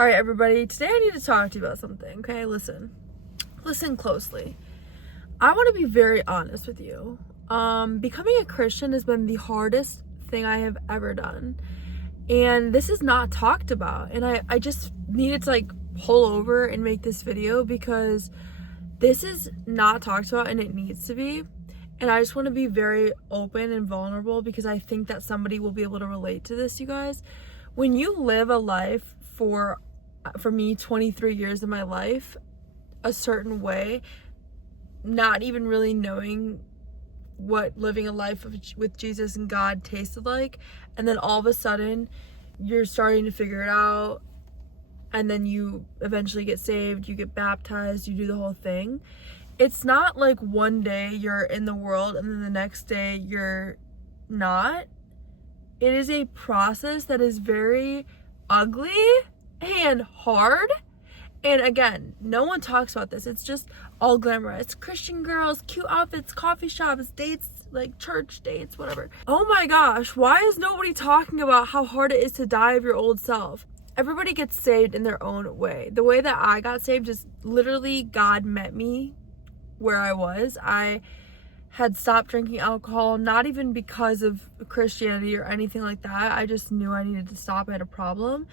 All right, everybody, today I need to talk to you about something, okay? Listen closely. I want to be very honest with you. Becoming a Christian has been the hardest thing I have ever done. And this is not talked about. And I just needed to pull over and make this video because this is not talked about and it needs to be. And I just want to be very open and vulnerable because I think that somebody will be able to relate to this, you guys. When you live a life for me, 23 years of my life a certain way, not even really knowing what living a life with Jesus and God tasted like, and then all of a sudden you're starting to figure it out, and then you eventually get saved, you get baptized, you do the whole thing. It's not like one day you're in the world and then the next day you're not. It is a process that is very ugly and hard. And again, no one talks about this. It's just all glamorized. Christian girls, cute outfits, coffee shops, dates, like church dates, whatever. Oh my gosh, why is nobody talking about how hard it is to die of your old self? Everybody gets saved in their own way. The way that I got saved is literally God met me where I was. I had stopped drinking alcohol, not even because of Christianity or anything like that. I just knew I needed to stop. I had a problem.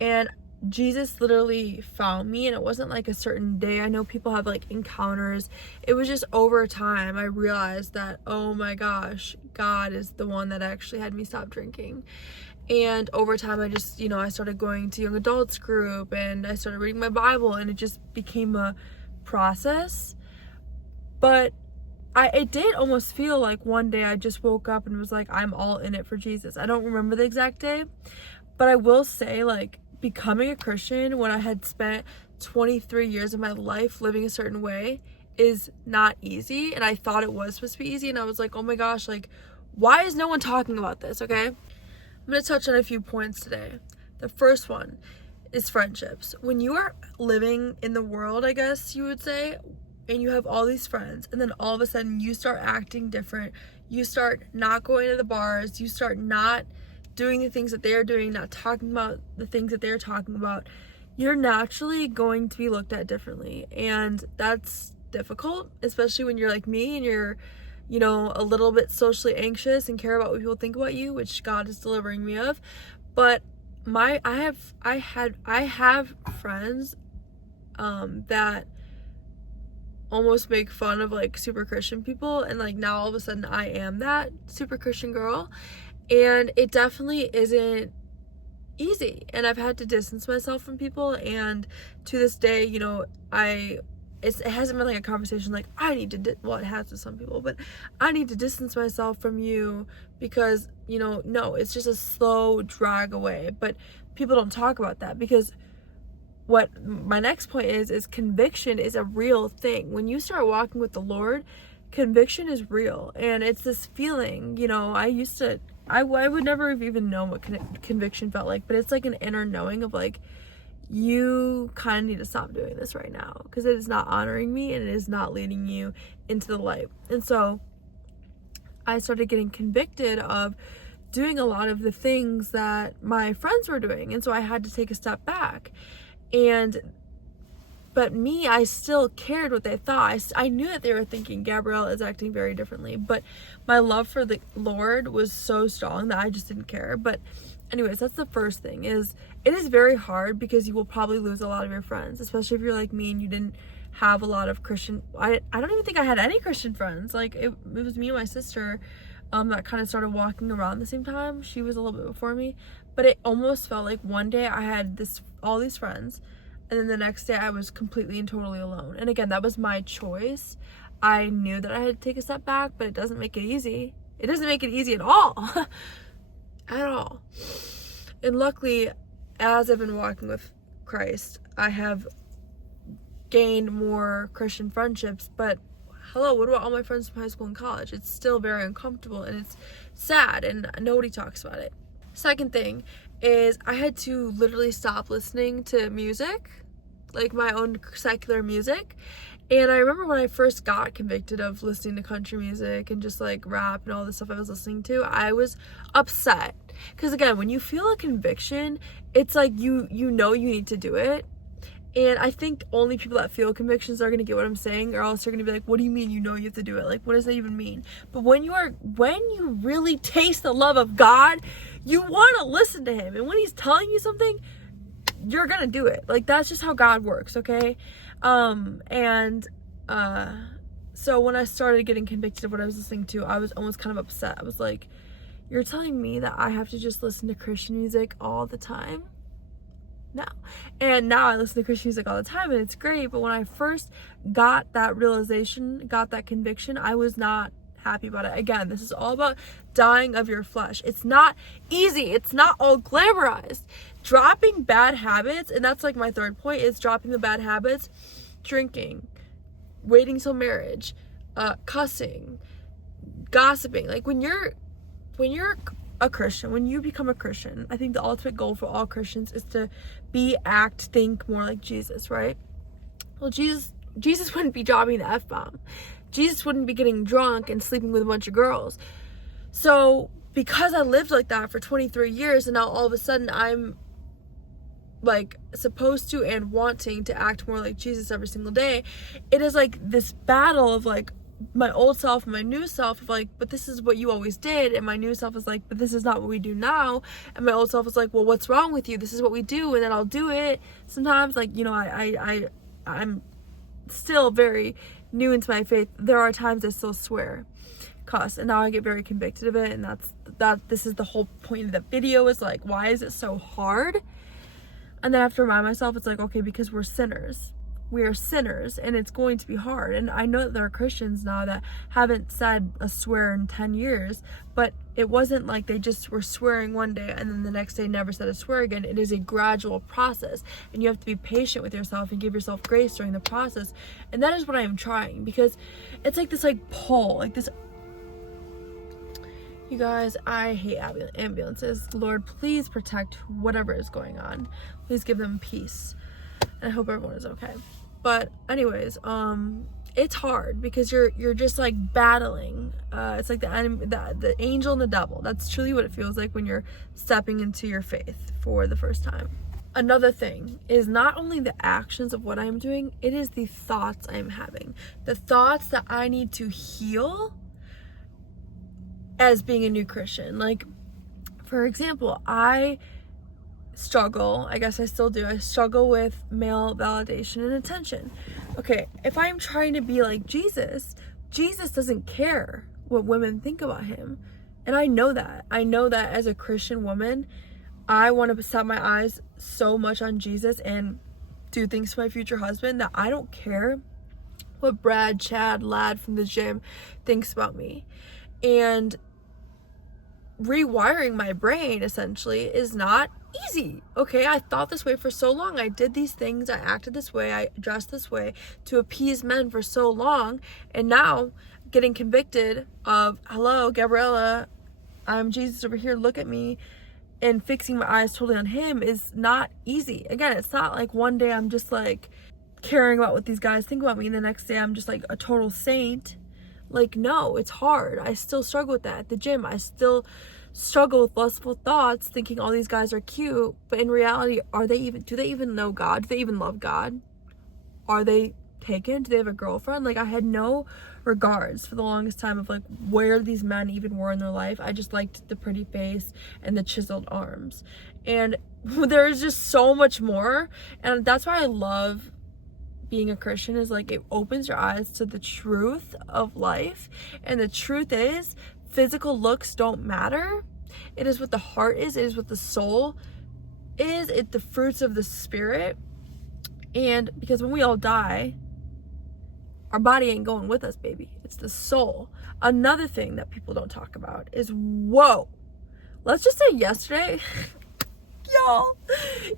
And Jesus literally found me, and it wasn't like a certain day. I know people have encounters. It was just over time I realized that, oh my gosh, God is the one that actually had me stop drinking. And over time I just, I started going to young adults group and I started reading my Bible, and it just became a process. But it did almost feel like one day I just woke up and was like, I'm all in it for Jesus. I don't remember the exact day, but I will say becoming a Christian when I had spent 23 years of my life living a certain way is not easy. And I thought it was supposed to be easy. And I was like, oh my gosh, why is no one talking about this? Okay. I'm going to touch on a few points today. The first one is friendships. When you are living in the world, I guess you would say, and you have all these friends, and then all of a sudden you start acting different. You start not going to the bars. You start not doing the things that they're doing, not talking about the things that they're talking about. You're naturally going to be looked at differently. And that's difficult, especially when you're like me and you're, a little bit socially anxious and care about what people think about you, which God is delivering me of. But I have friends that almost make fun of super Christian people, and now all of a sudden I am that super Christian girl. And it definitely isn't easy. And I've had to distance myself from people. And to this day, it hasn't been a conversation I need to, well, it has with some people, but I need to distance myself from you because, no, it's just a slow drag away. But people don't talk about that, because what my next point is conviction is a real thing. When you start walking with the Lord, conviction is real. And it's this feeling, I would never have even known what conviction felt like, but it's an inner knowing of you kind of need to stop doing this right now because it is not honoring me and it is not leading you into the light. And so I started getting convicted of doing a lot of the things that my friends were doing. And so I had to take a step back. But me, I still cared what they thought. I knew that they were thinking Gabrielle is acting very differently, but my love for the Lord was so strong that I just didn't care. But anyways, that's the first thing. It is very hard because you will probably lose a lot of your friends, especially if you're like me and you didn't have a lot of Christian. I don't even think I had any Christian friends. It was me and my sister that kind of started walking around the same time. She was a little bit before me, but it almost felt like one day I had all these friends, and then the next day I was completely and totally alone. And again, that was my choice. I knew that I had to take a step back, but it doesn't make it easy. It doesn't make it easy at all. At all. And luckily, as I've been walking with Christ, I have gained more Christian friendships. But hello, what about all my friends from high school and college? It's still very uncomfortable and it's sad and nobody talks about it. Second thing is I had to literally stop listening to music, my own secular music. And I remember when I first got convicted of listening to country music and just rap and all the stuff I was listening to, I was upset. Because again, when you feel a conviction, it's like you know you need to do it. And I think only people that feel convictions are going to get what I'm saying, or else they're going to be like, what do you mean you know you have to do it? Like, what does that even mean? But when you really taste the love of God, you want to listen to him. And when he's telling you something, you're going to do it. Like, that's just how God works, okay? So when I started getting convicted of what I was listening to, I was almost kind of upset. I was like, you're telling me that I have to just listen to Christian music all the time? No. And now I listen to Christian music all the time, and it's great. But when I first got that realization, got that conviction, I was not happy about it. Again, this is all about dying of your flesh. It's not easy. It's not all glamorized. Dropping bad habits, and that's like my third point, is dropping the bad habits. Drinking, waiting till marriage, cussing, gossiping. Like, when you're a Christian, when you become a Christian, I think the ultimate goal for all Christians is to think more like Jesus, right? Well, Jesus wouldn't be dropping the F-bomb. Jesus wouldn't be getting drunk and sleeping with a bunch of girls. So because I lived like that for 23 years, and now all of a sudden I'm like supposed to and wanting to act more like Jesus every single day, it is like this battle of like my old self and my new self of like, but this is what you always did. And my new self is like, but this is not what we do now. And my old self is like, well, what's wrong with you? This is what we do. And then I'll do it. Sometimes, like, you know, I'm still very new into my faith. There are times I still swear, cuss, and now I get very convicted of it. And this is the whole point of the video, is like, why is it so hard? And then I have to remind myself, it's like, okay, because we're sinners. We are sinners, and it's going to be hard. And I know that there are Christians now that haven't said a swear in 10 years, but it wasn't like they just were swearing one day and then the next day never said a swear again. It is a gradual process, and you have to be patient with yourself and give yourself grace during the process. And that is what I am trying, because it's like this like pull, like this. You guys, I hate ambulances. Lord, please protect whatever is going on. Please give them peace. And I hope everyone is okay. But anyways, it's hard because you're just like battling. It's like the enemy, the angel and the devil. That's truly what it feels like when you're stepping into your faith for the first time. Another thing is not only the actions of what I'm doing, it is the thoughts I'm having. The thoughts that I need to heal as being a new Christian. Like, for example, I struggle, I guess I still do, I struggle with male validation and attention. Okay, if I'm trying to be like Jesus doesn't care what women think about him. And I know that as a Christian woman, I want to set my eyes so much on Jesus and do things for my future husband that I don't care what Brad, Chad, lad from the gym thinks about me. And rewiring my brain essentially is not easy. Okay, I thought this way for so long. I did these things, I acted this way, I dressed this way to appease men for so long, and now getting convicted of, hello, Gabriella, I'm Jesus over here, look at me, and fixing my eyes totally on him is not easy. Again, it's not like one day I'm just like caring about what these guys think about me and the next day I'm just like a total saint. Like, no, it's hard. I still struggle with that at the gym. I still struggle with lustful thoughts, thinking all these guys are cute, but in reality, do they even know God? Do they even love God? Are they taken? Do they have a girlfriend? Like, I had no regards for the longest time of like where these men even were in their life. I just liked the pretty face and the chiseled arms, and there's just so much more. And that's why I love being a Christian, is like it opens your eyes to the truth of life. And the truth is, physical looks don't matter. It is what the heart is. It is what the soul is. It's the fruits of the spirit. And because when we all die, our body ain't going with us, baby. It's the soul. Another thing that people don't talk about is, whoa, let's just say yesterday, y'all,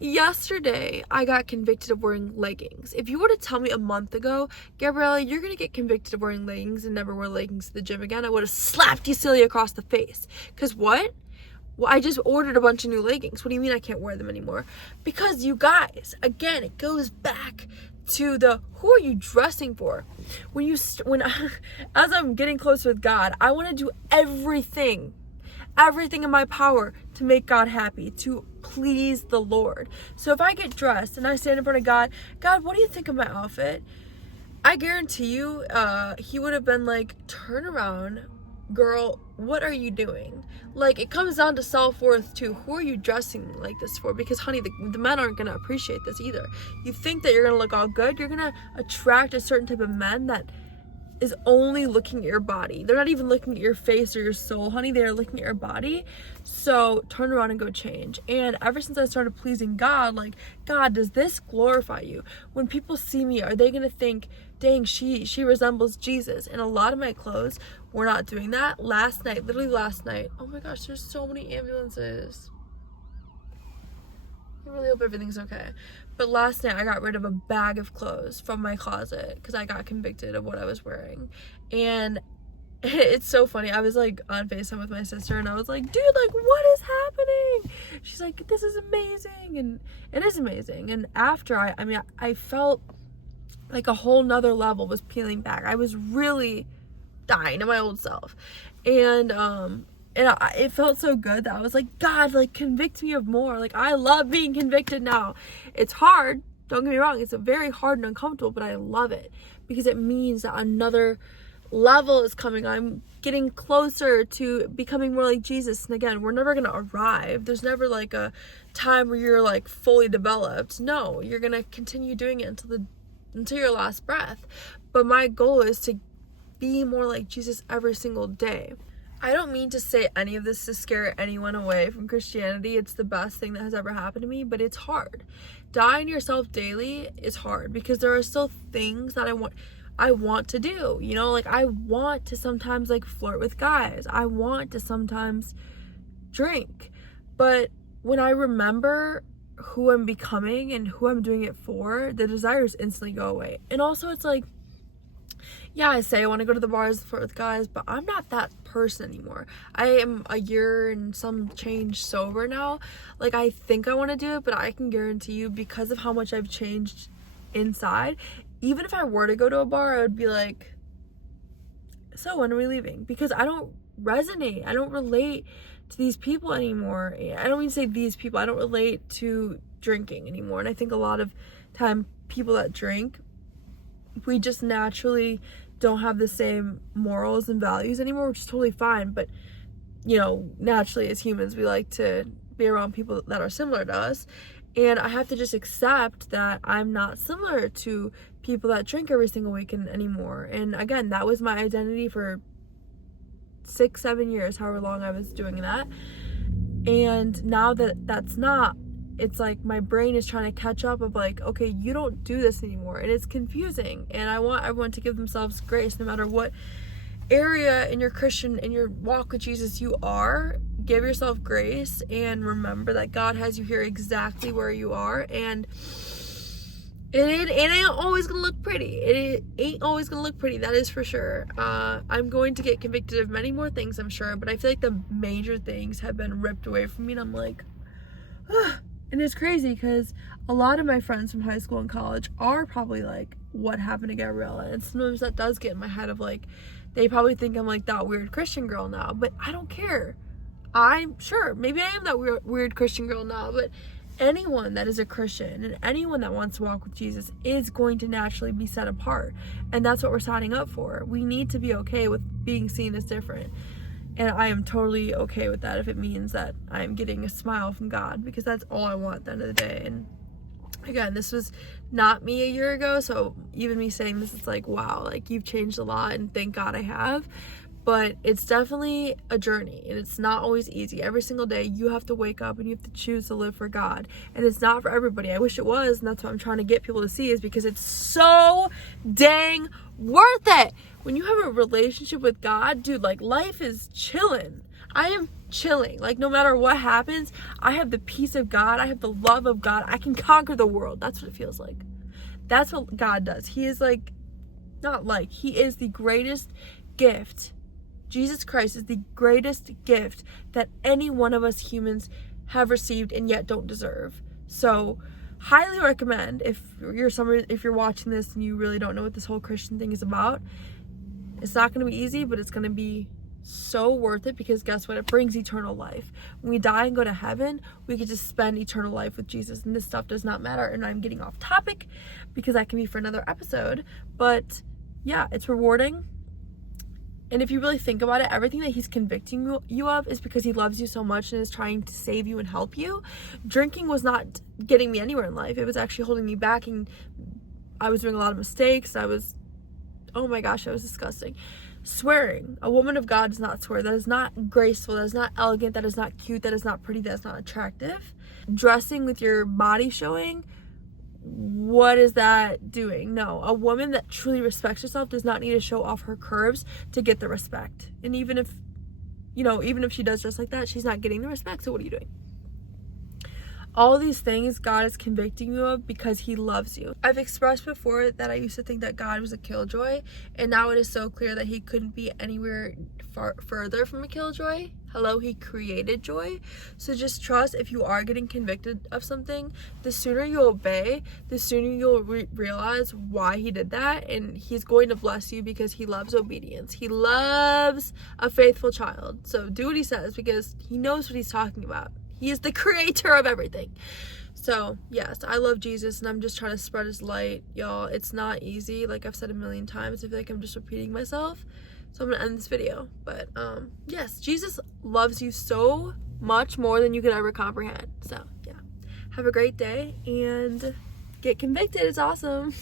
yesterday I got convicted of wearing leggings. If you were to tell me a month ago, Gabriella, you're gonna get convicted of wearing leggings and never wear leggings to the gym again, I would have slapped you silly across the face. Because what? Well, I just ordered a bunch of new leggings. What do you mean I can't wear them anymore? Because you guys, again, it goes back to the, who are you dressing for? As I'm getting close with God, I want to do everything everything in my power to make God happy, to please the Lord. So if I get dressed and I stand in front of God, God, what do you think of my outfit? I guarantee you, he would have been like, turn around, girl, what are you doing? Like, it comes down to self-worth too. Who are you dressing like this for? Because honey, the men aren't gonna appreciate this either. You think that you're gonna look all good, you're gonna attract a certain type of men that is only looking at your body. They're not even looking at your face or your soul, honey. They're looking at your body. So turn around and go change. And ever since I started pleasing God, like, God, does this glorify you? When people see me, are they gonna think, dang, she resembles Jesus? And a lot of my clothes were not doing that. Literally last night, oh my gosh, there's so many ambulances. I really hope everything's okay. But last night I got rid of a bag of clothes from my closet because I got convicted of what I was wearing. And it's so funny. I was like on FaceTime with my sister and I was like, dude, like, what is happening? She's like, this is amazing. And it is amazing. And after I felt like a whole nother level was peeling back. I was really dying to my old self. And it felt so good that I was like, God, like, convict me of more. Like, I love being convicted now. It's hard. Don't get me wrong. It's very hard and uncomfortable, but I love it because it means that another level is coming. I'm getting closer to becoming more like Jesus. And again, we're never going to arrive. There's never like a time where you're like fully developed. No, you're going to continue doing it until your last breath. But my goal is to be more like Jesus every single day. I don't mean to say any of this to scare anyone away from Christianity. It's the best thing that has ever happened to me, but it's hard. Dying yourself daily is hard because there are still things that I want to do. You know, like, I want to sometimes like flirt with guys. I want to sometimes drink. But when I remember who I'm becoming and who I'm doing it for, the desires instantly go away. And also it's like, yeah, I say I want to go to the bars with guys, but I'm not that person anymore. I am a year and some change sober now. Like, I think I want to do it, but I can guarantee you, because of how much I've changed inside, even if I were to go to a bar, I would be like, so when are we leaving? Because I don't resonate. I don't relate to these people anymore. I don't mean to say these people. I don't relate to drinking anymore. And I think a lot of time people that drink, we just naturally don't have the same morals and values anymore, which is totally fine. But, you know, naturally as humans, we like to be around people that are similar to us. And I have to just accept that I'm not similar to people that drink every single weekend anymore. And again, that was my identity for 6-7 years, however long I was doing that. And now that that's not, it's like my brain is trying to catch up of like, okay, you don't do this anymore. And it's confusing. And I want everyone to give themselves grace no matter what area in your walk with Jesus you are. Give yourself grace and remember that God has you here exactly where you are. And it ain't always gonna look pretty. It ain't always gonna look pretty, that is for sure. I'm going to get convicted of many more things, I'm sure, but I feel like the major things have been ripped away from me, and I'm like, and it's crazy because a lot of my friends from high school and college are probably like, what happened to Gabriella? And sometimes that does get in my head of like, they probably think I'm like that weird Christian girl now, but I don't care. I'm sure maybe I am that weird Christian girl now, but anyone that is a Christian and anyone that wants to walk with Jesus is going to naturally be set apart. And that's what we're signing up for. We need to be okay with being seen as different. And I am totally okay with that if it means that I'm getting a smile from God, because that's all I want at the end of the day. And again, this was not me a year ago, so even me saying this, it's like, wow, like, you've changed a lot, and thank God I have. But it's definitely a journey, and it's not always easy. Every single day you have to wake up and you have to choose to live for God, and it's not for everybody. I wish it was, and that's what I'm trying to get people to see, is because it's so dang worth it. When you have a relationship with God, dude, like, life is chilling. I am chilling. Like, no matter what happens, I have the peace of God. I have the love of God. I can conquer the world. That's what it feels like. That's what God does. He is like, he is the greatest gift. Jesus Christ is the greatest gift that any one of us humans have received and yet don't deserve. So, highly recommend, if you're watching this and you really don't know what this whole Christian thing is about, it's not going to be easy, but it's going to be so worth it, because guess what? It brings eternal life. When we die and go to heaven, we get to spend eternal life with Jesus, and this stuff does not matter. And I'm getting off topic because that can be for another episode, but yeah, it's rewarding. And if you really think about it, everything that he's convicting you of is because he loves you so much and is trying to save you and help you. Drinking was not getting me anywhere in life. It was actually holding me back, and I was doing a lot of mistakes. Oh my gosh, that was disgusting. Swearing. A woman of God does not swear. That is not graceful. That is not elegant. That is not cute. That is not pretty. That is not attractive. Dressing with your body showing. What is that doing? No, a woman that truly respects herself does not need to show off her curves to get the respect. And even if she does dress like that, she's not getting the respect. So what are you doing? All these things God is convicting you of because he loves you. I've expressed before that I used to think that God was a killjoy, and now it is so clear that he couldn't be anywhere further from a killjoy. Hello, he created joy. So just trust, if you are getting convicted of something, the sooner you obey, the sooner you'll realize why he did that, and he's going to bless you because he loves obedience. He loves a faithful child. So do what he says, because he knows what he's talking about. He is the creator of everything. So yes, I love Jesus, and I'm just trying to spread his light, y'all. It's not easy, like I've said a million times. I feel like I'm just repeating myself, so I'm gonna end this video. But yes, Jesus loves you so much more than you could ever comprehend. So yeah, have a great day and get convicted. It's awesome.